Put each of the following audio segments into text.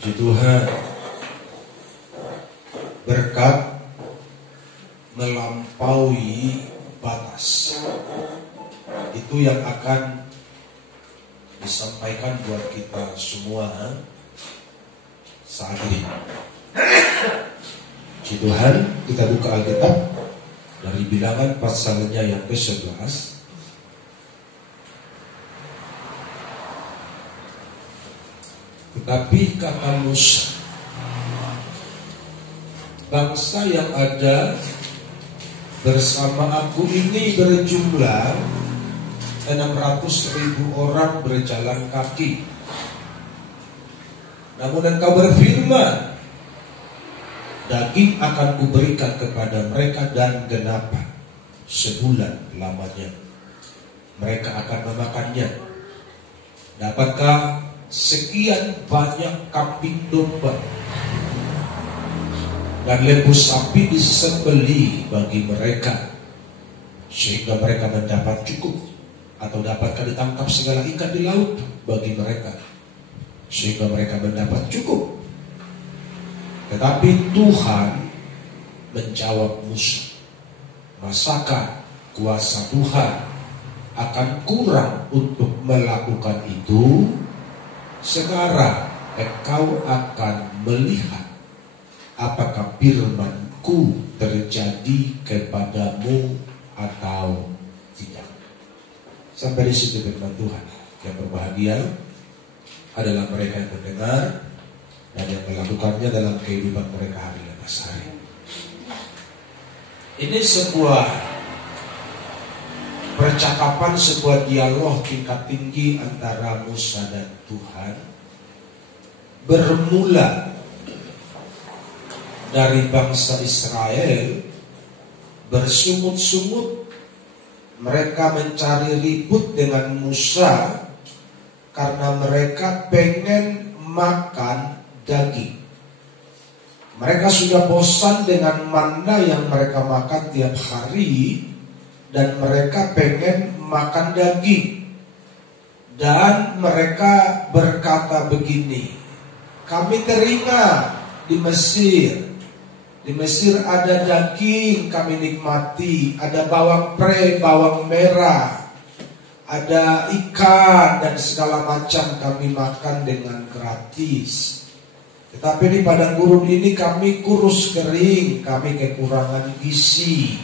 Puji Tuhan, berkat melampaui batas itu yang akan disampaikan buat kita semua saat ini. Puji Tuhan, kita buka Alkitab dari Bilangan pasalnya yang ke-11. Tetapi kata Musa, bangsa yang ada bersama aku ini berjumlah 600.000 orang berjalan kaki. Namun engkau berfirman, daging akan kuberikan kepada mereka dan genapa sebulan lamanya mereka akan memakannya. Dapatkah sekian banyak kambing domba dan lembu sapi disembelih bagi mereka sehingga mereka mendapat cukup? Atau dapatkah ditangkap segala ikan di laut bagi mereka sehingga mereka mendapat cukup? Tetapi Tuhan menjawab Musa, masakah kuasa Tuhan akan kurang untuk melakukan itu? Sekarang engkau akan melihat apakah firman-Ku terjadi kepadamu atau tidak. Sampai di situ firman Tuhan. Yang berbahagia adalah mereka yang mendengar dan yang melakukannya dalam kehidupan mereka hari lepas hari. Ini sebuah percakapan, sebuah dialog tingkat tinggi antara Musa dan Tuhan, bermula dari bangsa Israel bersungut-sungut. Mereka mencari ribut dengan Musa karena mereka pengen makan daging. Mereka sudah bosan dengan manna yang mereka makan tiap hari, dan mereka pengen makan daging. Dan mereka berkata begini, kami teringat di Mesir ada daging kami nikmati, ada bawang pre, bawang merah, ada ikan dan segala macam kami makan dengan gratis. Tetapi di padang gurun ini kami kurus kering, kami kekurangan gizi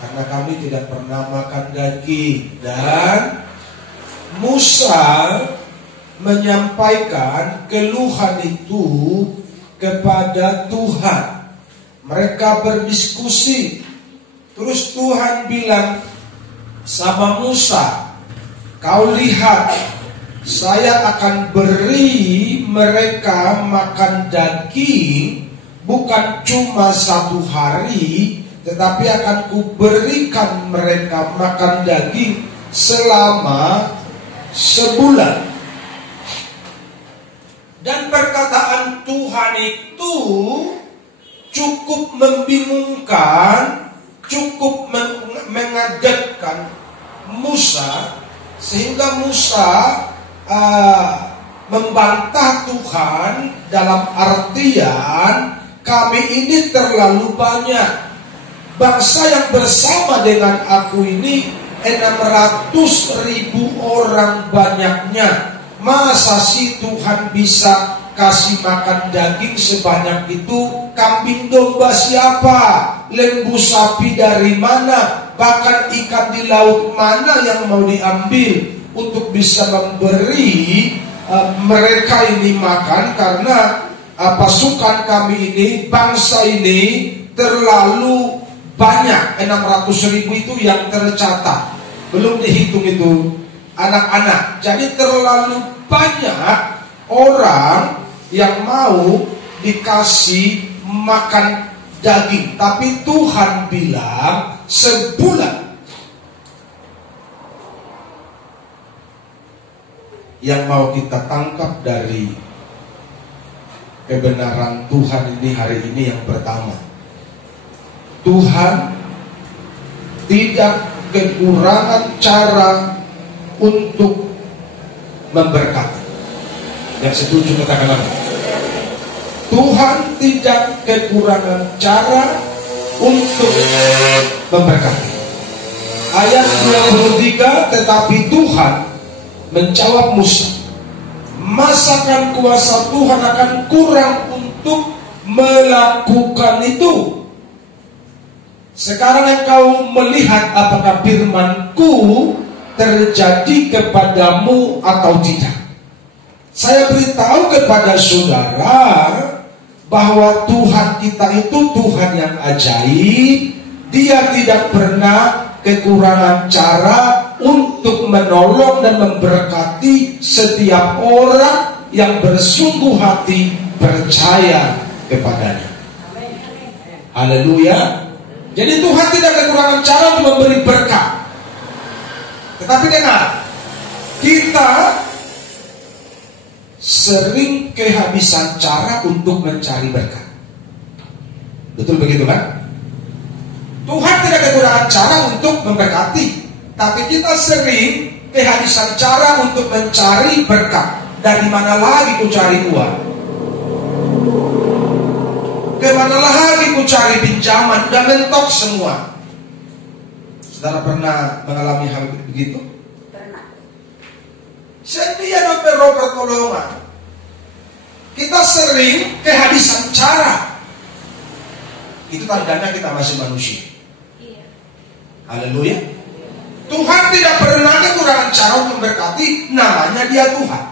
karena kami tidak pernah makan daging. Dan Musa menyampaikan keluhan itu kepada Tuhan. Mereka berdiskusi. Terus Tuhan bilang sama Musa, kau lihat, saya akan beri mereka makan daging bukan cuma 1 hari, tetapi akan kuberikan mereka makan daging selama sebulan. Dan perkataan Tuhan itu cukup membingungkan, cukup mengagetkan Musa, sehingga Musa membantah Tuhan dalam artian, kami ini terlalu banyak. Bangsa yang bersama dengan aku ini 600.000 orang banyaknya. Masa sih Tuhan bisa kasih makan daging sebanyak itu? Kambing domba siapa? Lembu sapi dari mana? Bahkan ikan di laut mana yang mau diambil untuk bisa memberi mereka ini makan? Karena pasukan kami ini, bangsa ini terlalu banyak. 600.000 itu yang tercatat, belum dihitung itu anak-anak. Jadi terlalu banyak orang yang mau dikasih makan daging. Tapi Tuhan bilang sebulan. Yang mau kita tangkap dari kebenaran Tuhan ini hari ini yang pertama, Tuhan tidak kekurangan cara untuk memberkati. Yang setuju katakan apa? Tuhan tidak kekurangan cara untuk memberkati. Ayat 23, tetapi Tuhan menjawab Musa, masakan kuasa Tuhan akan kurang untuk melakukan itu? Sekarang engkau melihat apakah firman-Ku terjadi kepadamu atau tidak. Saya beritahu kepada saudara bahwa Tuhan kita itu Tuhan yang ajaib. Dia tidak pernah kekurangan cara untuk menolong dan memberkati setiap orang yang bersungguh hati percaya kepadanya. Haleluya. Jadi Tuhan tidak kekurangan cara untuk memberi berkat. Tetapi dengar, kita sering kehabisan cara untuk mencari berkat. Betul begitu kan? Tuhan tidak kekurangan cara untuk memberkati, tapi kita sering kehabisan cara untuk mencari berkat. Dari mana lagi ku cari uang? Kemana lagi ku cari pinjaman? Udah mentok semua. Saudara pernah mengalami hal begitu? Pernah. Sedia sampai Robert Kolongan. Kita sering kehabisan cara. Itu tandanya kita masih manusia. Iya. Haleluya. Tuhan tidak pernah kekurangan cara untuk memberkati, namanya Dia Tuhan.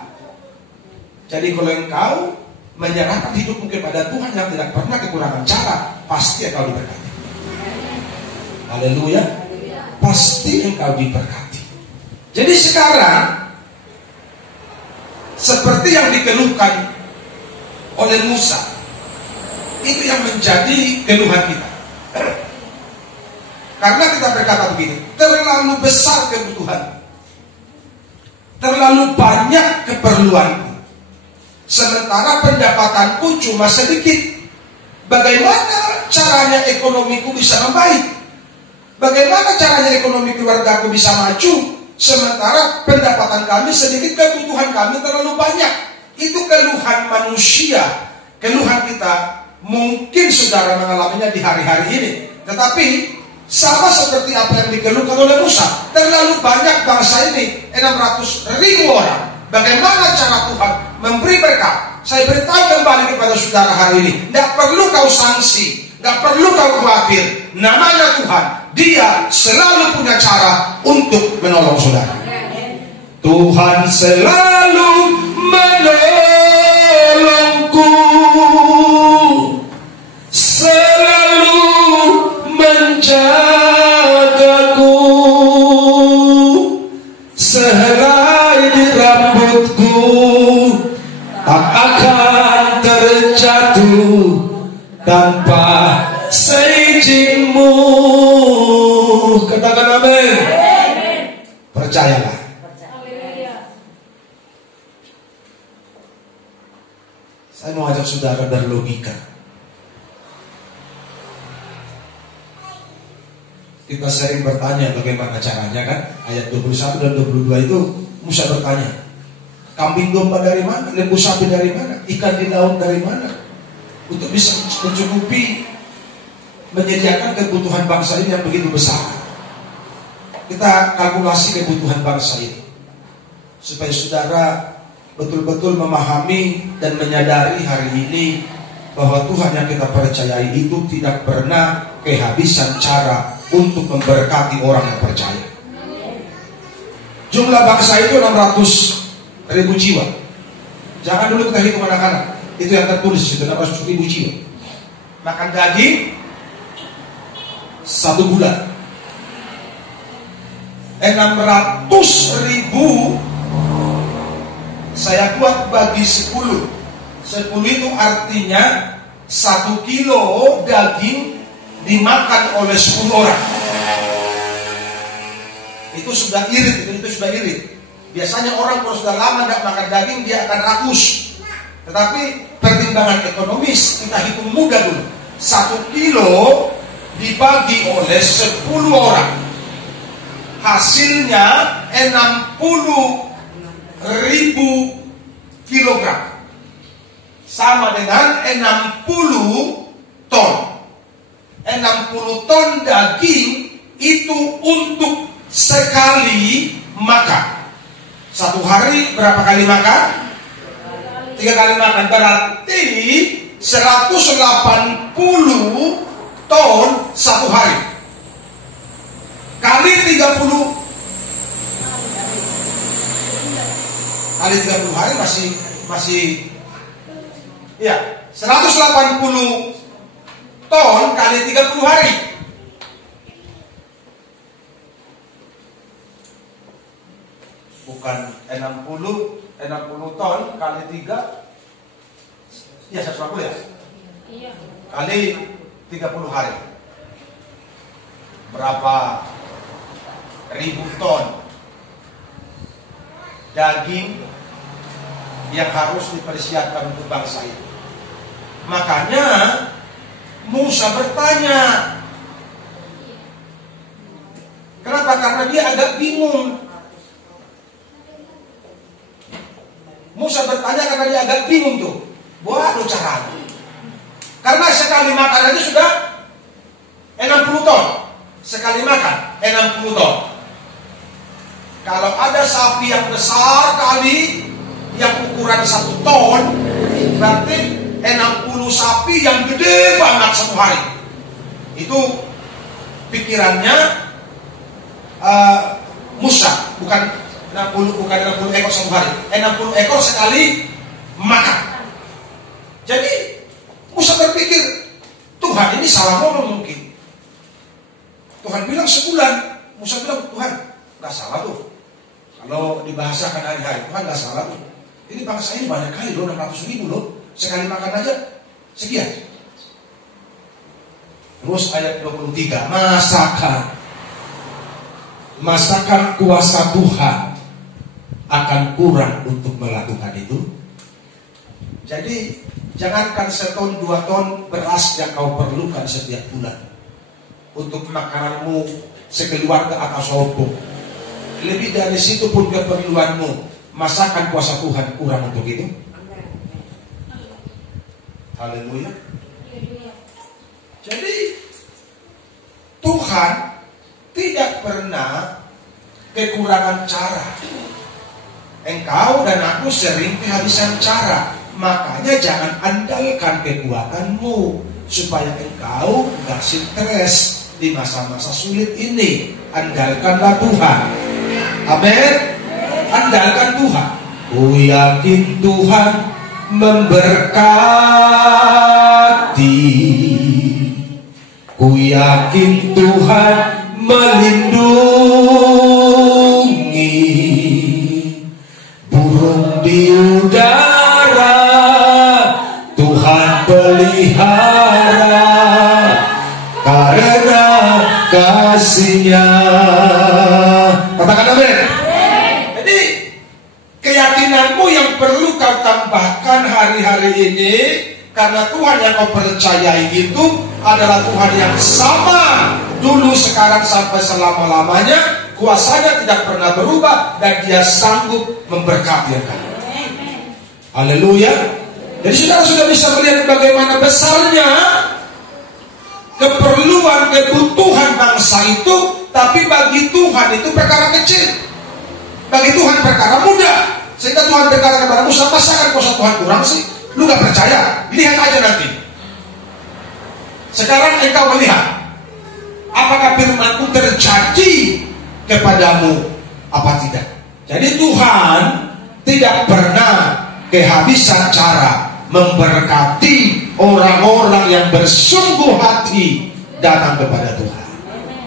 Jadi kalau engkau menyerahkan hidupmu kepada Tuhan yang tidak pernah kekurangan cara, pasti engkau diberkati. Haleluya. Pasti engkau diberkati. Jadi sekarang seperti yang dikeluhkan oleh Musa, itu yang menjadi keluhan kita. Karena kita berkata begini, terlalu besar kebutuhan, terlalu banyak keperluanku, sementara pendapatanku cuma sedikit. Bagaimana caranya ekonomiku bisa membaik? Bagaimana caranya ekonomi keluargaku bisa maju, sementara pendapatan kami sedikit, kebutuhan kami terlalu banyak? Itu keluhan manusia, keluhan kita. Mungkin saudara mengalaminya di hari-hari ini, tetapi sama seperti apa yang dikeluhkan oleh Musa. Terlalu banyak bangsa ini, 600.000 orang. Bagaimana cara Tuhan memberi berkat? Saya beritahu kembali kepada saudara hari ini, tidak perlu kau sanksi, tidak perlu kau khawatir. Namanya Tuhan, Dia selalu punya cara untuk menolong saudara. Tuhan selalu menolongku, selalu menjagaku, sehelai di rambutku tak akan terjatuh tanpa seizin-Mu. Katakan amin. Percayalah. Saya mau ajak saudara berlogika. Kita sering bertanya bagaimana caranya kan? Ayat 21 dan 22 itu Musa bertanya, kambing domba dari mana? Lembu sapi dari mana? Ikan di laut dari mana? Untuk bisa mencukupi, menyediakan kebutuhan bangsa ini yang begitu besar. Kita kalkulasi kebutuhan bangsa ini, supaya saudara betul-betul memahami dan menyadari hari ini bahwa Tuhan yang kita percayai itu tidak pernah kehabisan cara untuk memberkati orang yang percaya. Jumlah bangsa itu 600.000 jiwa. Jangan dulu kita hitung anak-anak. Itu yang tertulis itu 600.000 jiwa. Makan daging 1 bulan. 600.000 saya buat bagi 10. 10 itu artinya 1 kilo daging dimakan oleh 10 orang. Itu sudah irit, itu sudah irit. Biasanya orang kalau sudah lama tidak makan daging, dia akan rakus. Tetapi pertimbangan ekonomis kita hitung mudah dulu. 1 kilo dibagi oleh 10 orang, hasilnya 60.000 kilogram. sama dengan 60 ton. 60 ton daging itu untuk sekali makan. Satu hari berapa kali makan? 3 kali makan. Berarti 180 ton satu hari. Kali 30 hari masih ya 180 ton kali 30 hari. Bukan 60 ton kali 3 ya 180 ya? Iya. Kali 30 hari. Berapa ribu ton daging yang harus dipersiapkan untuk bangsa itu. Makanya Musa bertanya. Kenapa? Karena dia agak bingung. Musa bertanya karena dia agak bingung tuh. Waduh caranya. Karena sekali makan aja sudah 60 ton. Sekali makan 60 ton. Kalau ada sapi yang besar kali, yang ukuran 1 ton, berarti 60 sapi yang gede banget satu hari. Itu pikirannya Musa, bukan 60 ekor satu hari, 60 ekor sekali makan. Jadi Musa berpikir, Tuhan ini salah ngomong mungkin. Tuhan bilang sebulan, Musa bilang Tuhan nggak salah tuh. Kalau dibahasakan hari-hari, Tuhan nggak salah tuh. Ini bangsa ini banyak kali loh, 600.000 loh. Sekali makan aja sekian. Terus ayat 23, masakan kuasa Tuhan akan kurang untuk melakukan itu. Jadi jangankan 1 ton 2 ton beras yang kau perlukan setiap bulan untuk makananmu sekeluarga atau sopok. Lebih dari situ pun keperluanmu. Masakan kuasa Tuhan kurang untuk itu? Haleluya. Jadi Tuhan tidak pernah kekurangan cara. Engkau dan aku sering kehabisan cara. Makanya jangan andalkan kekuatanmu, supaya engkau gak stres di masa-masa sulit ini. Andalkanlah Tuhan. Amin. Andalkan Tuhan. Ku yakin Tuhan memberkati. Ku yakin Tuhan melindungi. Burung di udara Tuhan pelihara karena kasih-Nya. Katakan amin. Jadi keyakinanmu yang perlu kau tambahkan hari-hari ini, karena Tuhan yang kau percayai itu adalah Tuhan yang sama dulu, sekarang, sampai selama-lamanya. Kuasanya tidak pernah berubah dan Dia sanggup memberkati engkau. Haleluya. Jadi saudara sudah bisa melihat bagaimana besarnya keperluan, kebutuhan bangsa itu. Tapi bagi Tuhan itu perkara kecil, bagi Tuhan perkara mudah. Sehingga Tuhan berkata kepada Musa, masakan kuasa Tuhan kurang sih? Lu gak percaya? Lihat aja nanti. Sekarang engkau melihat apakah firman-Ku terjadi kepadamu apa tidak. Jadi Tuhan tidak pernah kehabisan cara memberkati orang-orang yang bersungguh hati datang kepada Tuhan.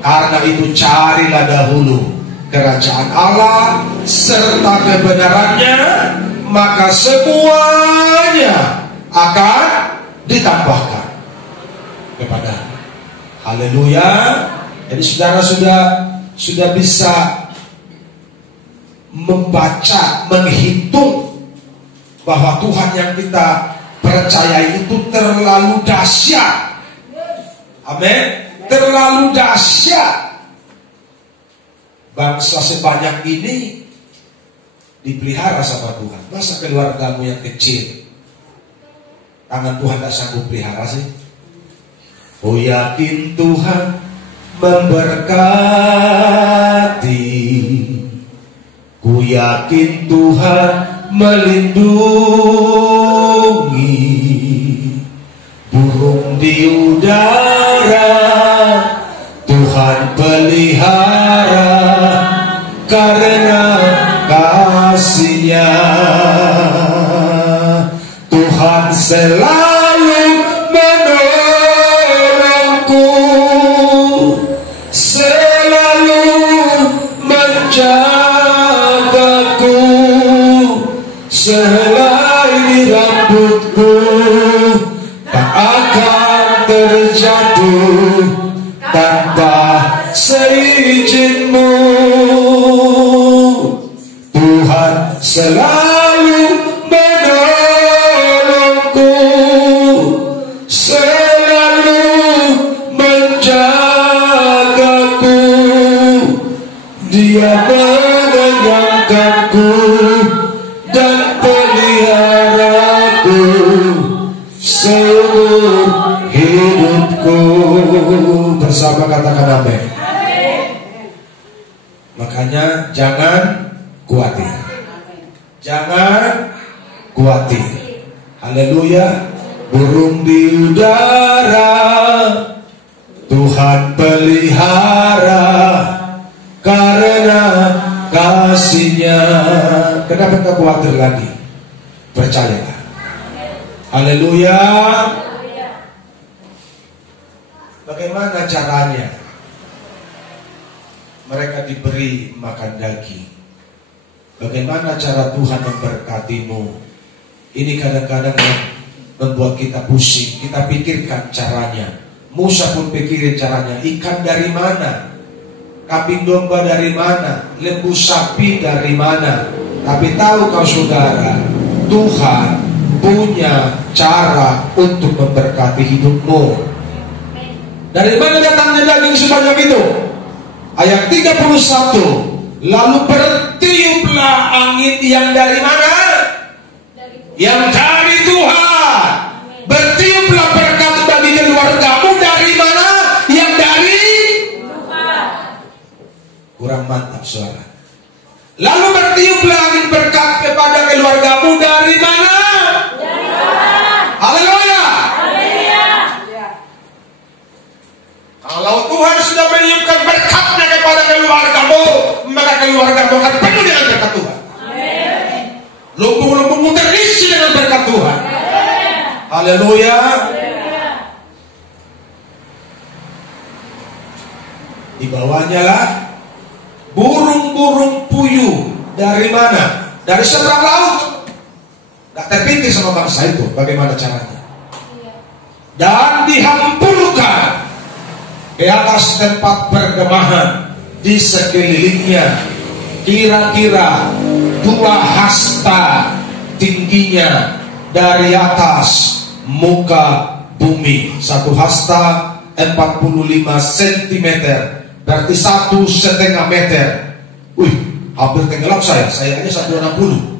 Karena itu carilah dahulu kerajaan Allah serta kebenarannya, maka semuanya akan ditambahkan kepada. Haleluya. Jadi saudara sudah bisa membaca, menghitung bahwa Tuhan yang kita percayai itu terlalu dahsyat. Amin. Terlalu dahsyat. Bangsa sebanyak ini dipelihara sama Tuhan. Masa keluargamu yang kecil tangan Tuhan tak sanggup pelihara sih? Ku yakin Tuhan memberkati, ku yakin Tuhan melindungi, burung di udara Tuhan pelihara karena kasih-Nya. Tuhan selalu menolongku, selalu menjagaku, sehelai rambutku tak akan terjatuh tanpa seizin-Mu. Tuhan selalu menolongku, selalu menjagaku, Dia mengenyangkanku dan peliharaku seumur hidupku. Bersama katakan amin. Makanya jangan khawatir, jangan khawatir. Haleluya. Burung di udara Tuhan pelihara karena kasih-Nya. Kenapa tak khawatir lagi? Percayalah. Haleluya. Bagaimana caranya mereka diberi makan daging? Bagaimana cara Tuhan memberkatimu? Ini kadang-kadang membuat kita pusing. Kita pikirkan caranya. Musa pun pikirin caranya. Ikan dari mana? Kambing domba dari mana? Lembu sapi dari mana? Tapi tahu kau saudara, Tuhan punya cara untuk memberkati hidupmu. Dari mana datangnya daging sebanyak itu? Ayat 31. Lalu bertiuplah angin yang dari mana? Yang dari Tuhan. Bertiuplah berkat bagi keluargamu dari mana? Yang dari Tuhan. Kurang mantap suara. Lalu bertiuplah angin berkat kepada keluargamu dari mana? Dari Tuhan. Haleluya. Kalau Tuhan sudah meniupkan berkatnya kepada keluargamu, maka keluargamu akan penuh dengan berkat Tuhan. Lumbung-lumbungmu terisi dengan berkat Tuhan. Haleluya. Di bawahnya lah burung-burung puyuh. Dari mana? Dari seberang laut. Gak terpikir sama bangsa itu bagaimana caranya. Dan dihampurkan di atas tempat perkemahan di sekelilingnya, kira-kira 2 hasta tingginya dari atas muka bumi. 1 hasta 45 cm, berarti 1,5 meter. Wih, hampir tenggelam saya aja 160.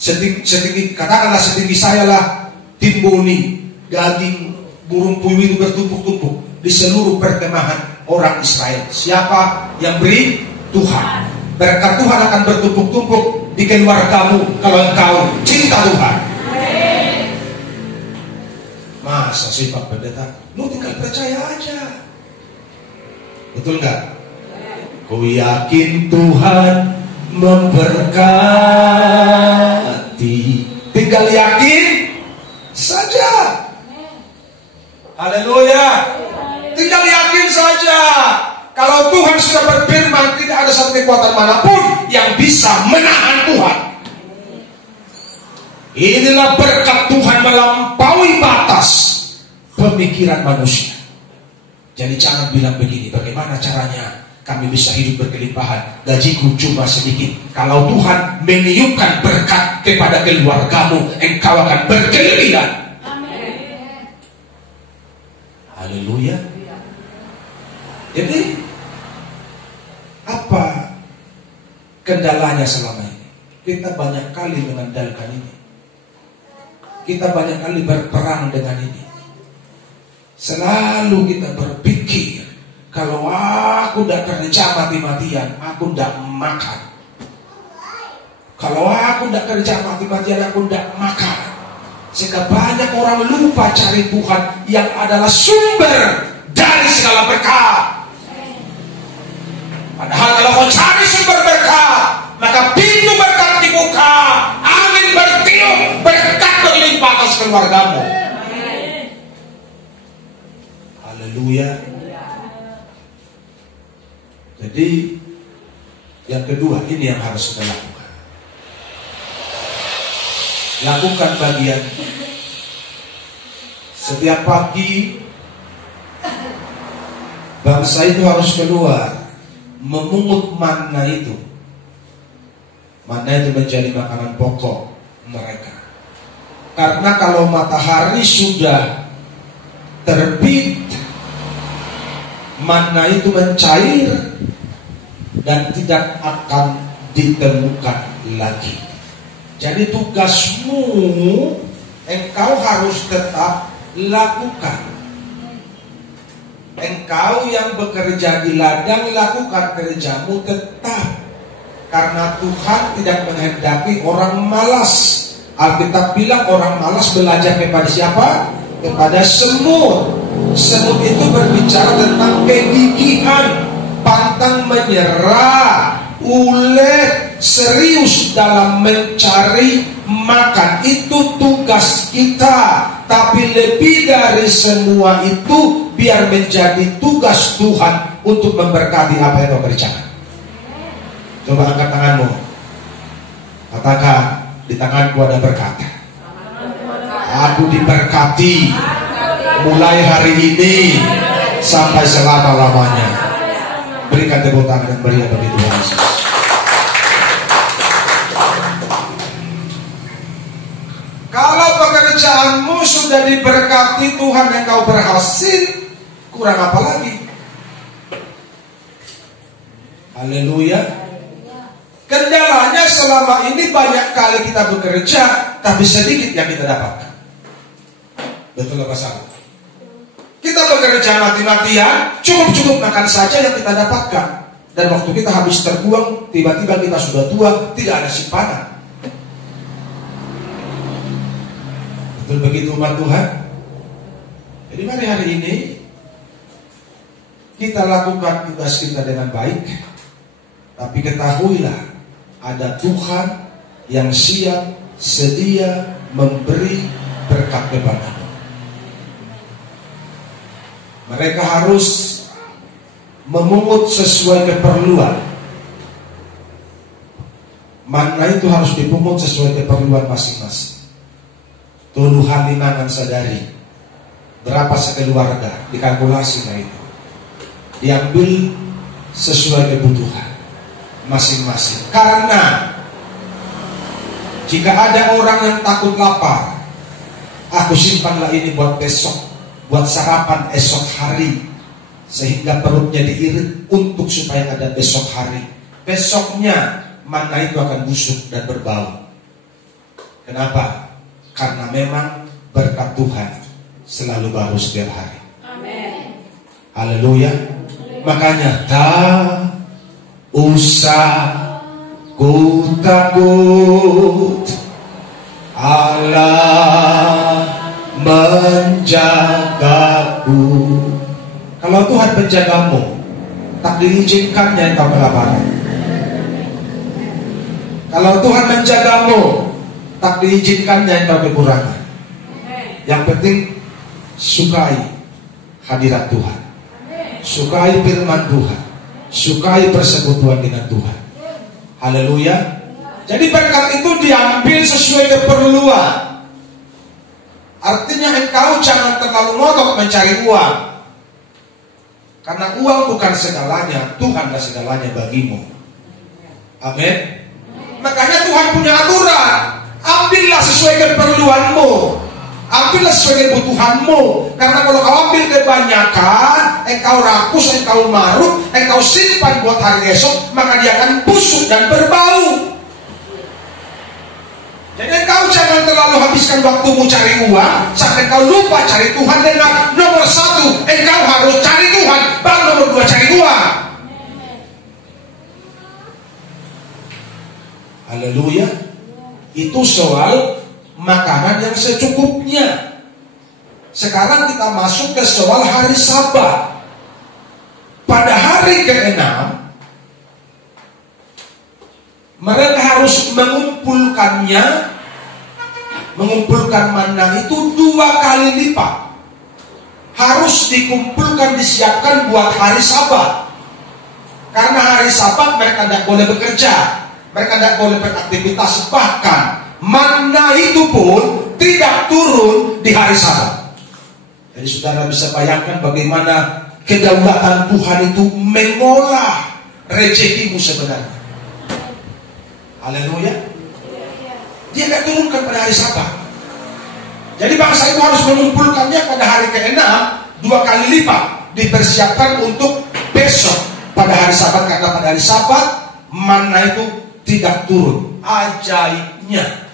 Setinggi, katakanlah setinggi saya lah timbuni daging burung puyuh itu bertumpuk-tumpuk di seluruh perkemahan orang Israel. Siapa yang beri? Tuhan. Berkat Tuhan akan bertumpuk-tumpuk di keluargamu kalau engkau cinta Tuhan. Masa sih Pak Pendeta? Lu tinggal percaya aja. Betul nggak? Ku yakin Tuhan memberkati. Tinggal yakin saja. Haleluya. Tinggal yakin saja. Kalau Tuhan sudah berfirman, tidak ada satu kekuatan manapun yang bisa menahan Tuhan. Inilah berkat Tuhan melampaui batas pemikiran manusia. Jadi jangan bilang begini, bagaimana caranya kami bisa hidup berkelimpahan, gajiku cuma sedikit. Kalau Tuhan meniupkan berkat kepada keluargamu, engkau akan berkelebihan. Amin. Haleluya. Jadi apa kendalanya selama ini? Kita banyak kali mengandalkan ini. kita banyak kali berperang dengan ini. Selalu kita berpikir, kalau aku udah kerja mati-matian, aku udah makan. Kalau aku udah kerja mati-matian, aku udah makan. Sehingga banyak orang lupa cari Tuhan yang adalah sumber dari segala berkat. Padahal kalau kau cari sumber berkat, maka pintu berkat dibuka, angin bertiup, berkat berlimpah atas keluargamu. Haleluya. Jadi yang kedua, ini yang harus kita lakukan. Lakukan bagian. Setiap pagi bangsa itu harus keluar memungut manna itu. Manna itu menjadi makanan pokok mereka. Karena kalau matahari sudah terbit, manna itu mencair dan tidak akan ditemukan lagi. Jadi tugasmu, engkau harus tetap lakukan. Engkau yang bekerja di ladang, lakukan kerjamu tetap. Karena Tuhan tidak menghendaki orang malas. Alkitab bilang orang malas belajar kepada siapa? Kepada semut. Semut itu berbicara tentang kegigihan, pantang menyerah, ulet, serius dalam mencari makan. Itu tugas kita. Tapi lebih dari semua itu, biar menjadi tugas Tuhan untuk memberkati apa yang kau kerjakan. Coba angkat tanganmu. Katakan, di tanganku ada berkat. Aku diberkati mulai hari ini sampai selama-lamanya. Berikan tepuk tangan dan berikan bagi Tuhan Yesus. Kalau pekerjaanmu sudah diberkati Tuhan dan kau berhasil, kurang apa lagi? Haleluya. Kendalanya selama ini banyak kali kita bekerja, tapi sedikit yang kita dapatkan. Betul apa salah? Kita bekerja mati-matian, cukup-cukup makan saja yang kita dapatkan. Dan waktu kita habis terbuang, tiba-tiba kita sudah tua, tidak ada simpanan. Betul begitu umat Tuhan? Jadi mari hari ini kita lakukan tugas kita dengan baik. Tapi ketahuilah, ada Tuhan yang siap sedia memberi berkat kepadamu. Mereka harus memungut sesuai keperluan. Manna itu harus dipungut sesuai keperluan masing-masing. Tuhan limangan sadari berapa sekeluarga, dikalkulasinya itu, diambil sesuai kebutuhan masing-masing. Karena jika ada orang yang takut lapar, aku simpanlah ini buat besok, buat sarapan esok hari, sehingga perutnya diirit untuk supaya ada besok hari. Besoknya manna itu akan busuk dan berbau. Kenapa? Karena memang berkat Tuhan selalu baru setiap hari. Amin. Haleluya. Makanya tak usah ku takut, Allah menjagaku. Kalau Tuhan menjagamu, tak diizinkannya engkau kelaparan. Kalau Tuhan menjagamu, tak diizinkannya engkau kekurangan. Yang penting sukai hadirat Tuhan, sukai firman Tuhan, sukai persekutuan dengan Tuhan. Haleluya. Jadi berkat itu diambil sesuai keperluan. Artinya engkau jangan terlalu ngotot mencari uang, karena uang bukan segalanya, Tuhanlah segalanya bagimu. Amin. Makanya Tuhan punya aturan. Ambillah sesuai keperluanmu, ambillah sesuai kebutuhanmu. Karena kalau kau ambil kebanyakan, engkau rakus, engkau marut, engkau simpan buat hari esok, maka dia akan busuk dan berbau. Jadi engkau Kau jangan terlalu habiskan waktumu cari uang sampai kau lupa cari Tuhan. Dengan nomor satu, engkau harus cari Tuhan. Baru nomor dua, cari uang. Haleluya. Itu soal makanan yang secukupnya. Sekarang kita masuk ke soal hari Sabat. Pada hari ke-6, mereka harus mengumpulkan manna itu 2 kali lipat. Harus dikumpulkan, disiapkan buat hari Sabat. Karena hari Sabat mereka tidak boleh bekerja, mereka tidak boleh beraktivitas. Bahkan manna itu pun tidak turun di hari Sabat. Jadi saudara bisa bayangkan bagaimana kedaulatan Tuhan itu mengolah rezekimu sebenarnya. Haleluya. Dia tidak turunkan pada hari Sabat. Jadi bangsa itu harus mengumpulkannya pada hari ke-6 2 kali lipat. Dipersiapkan untuk besok pada hari Sabat. Karena pada hari Sabat manna itu tidak turun. Ajaibnya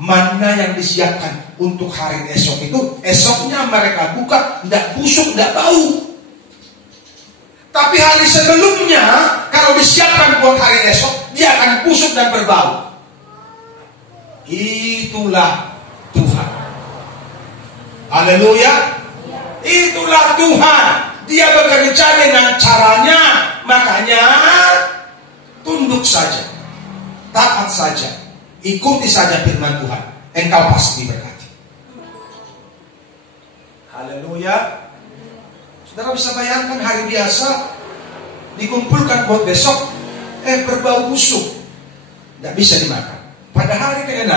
manna yang disiapkan untuk hari esok itu, esoknya mereka buka, tidak busuk, tidak bau. Tapi hari sebelumnya, kalau disiapkan buat hari esok, dia akan busuk dan berbau. Itulah Tuhan. Haleluya. Itulah Tuhan. Dia bekerja dengan caranya. Makanya tunduk saja, taat saja, ikuti saja firman Tuhan. Engkau pasti berkati. Haleluya. Saudara bisa bayangkan hari biasa dikumpulkan buat besok, berbau busuk, tidak bisa dimakan. Pada hari ke-6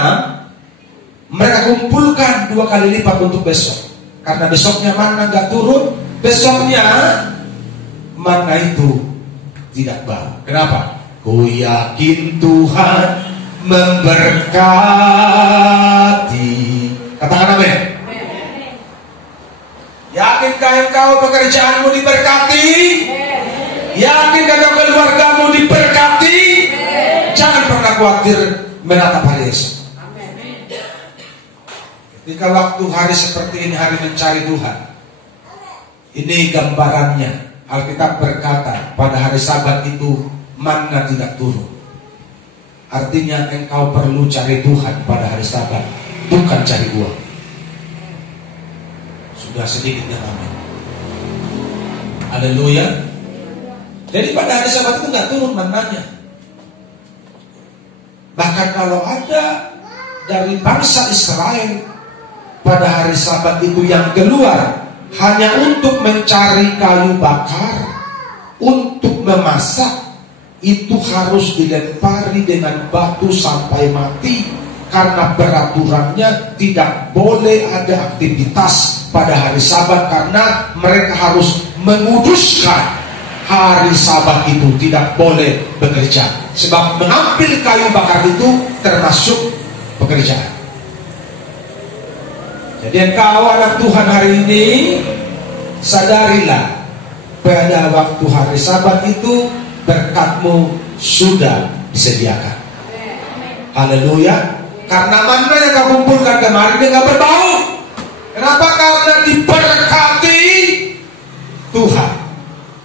mereka kumpulkan 2 kali lipat untuk besok. Karena besoknya manna gak turun, besoknya manna itu tidak bau. Kenapa? Ku yakin Tuhan memberkati. Katakan amin. Yakinkah engkau pekerjaanmu diberkati? Yakinkah engkau keluargamu diberkati? Jangan pernah khawatir menatap hari esok. Ketika waktu hari seperti ini, hari mencari Tuhan, ini gambarannya. Alkitab berkata pada hari Sabat itu manna tidak turun. Artinya engkau perlu cari Tuhan pada hari Sabat, bukan cari uang. Sudah sedikit yang amin. Haleluya. Jadi pada hari Sabat itu nggak turun mannanya. Bahkan kalau ada dari bangsa Israel pada hari Sabat itu yang keluar hanya untuk mencari kayu bakar, untuk memasak, itu harus dilempari dengan batu sampai mati. Karena peraturannya tidak boleh ada aktivitas pada hari Sabat. Karena mereka harus menguduskan hari Sabat itu, tidak boleh bekerja. Sebab mengambil kayu bakar itu termasuk pekerjaan. Jadi engkau anak Tuhan hari ini, sadarilah pada waktu hari Sabat itu berkatmu sudah disediakan. Haleluya. Karena manna yang kau kumpulkan kemarin dia gak berbau. Kenapa? Karena diberkati Tuhan.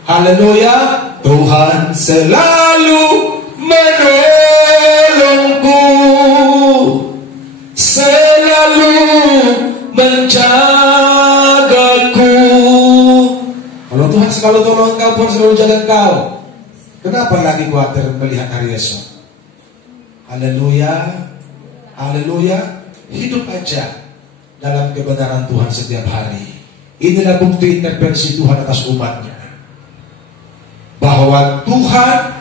Haleluya. Tuhan selalu menolongku, selalu menjagaku. Kalau Tuhan selalu tolong engkau, Tuhan selalu jaga engkau, kenapa lagi khawatir melihat hari esok? Haleluya. Haleluya. Hidup aja dalam kebenaran Tuhan setiap hari. Inilah bukti intervensi Tuhan atas umatnya, bahwa Tuhan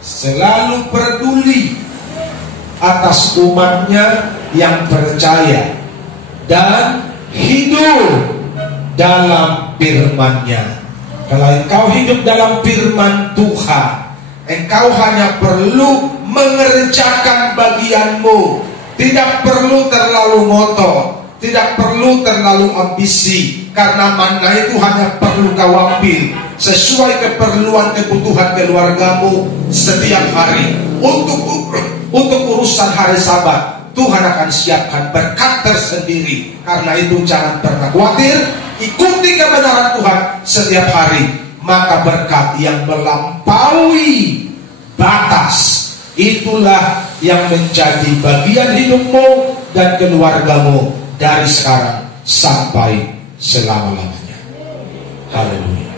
selalu peduli atas umatnya yang percaya dan hidup dalam firman-Nya. Kalau engkau hidup dalam firman Tuhan, engkau hanya perlu mengerjakan bagianmu. Tidak perlu terlalu ngotot, tidak perlu terlalu ambisi. Karena manna itu hanya perlu kau ambil sesuai keperluan kebutuhan keluargamu setiap hari. Untuk Untuk urusan hari Sabat, Tuhan akan siapkan berkat tersendiri. Karena itu jangan pernah khawatir, ikuti kebenaran Tuhan setiap hari. Maka berkat yang melampaui batas, itulah yang menjadi bagian hidupmu dan keluargamu dari sekarang sampai selama-lamanya. Haleluya.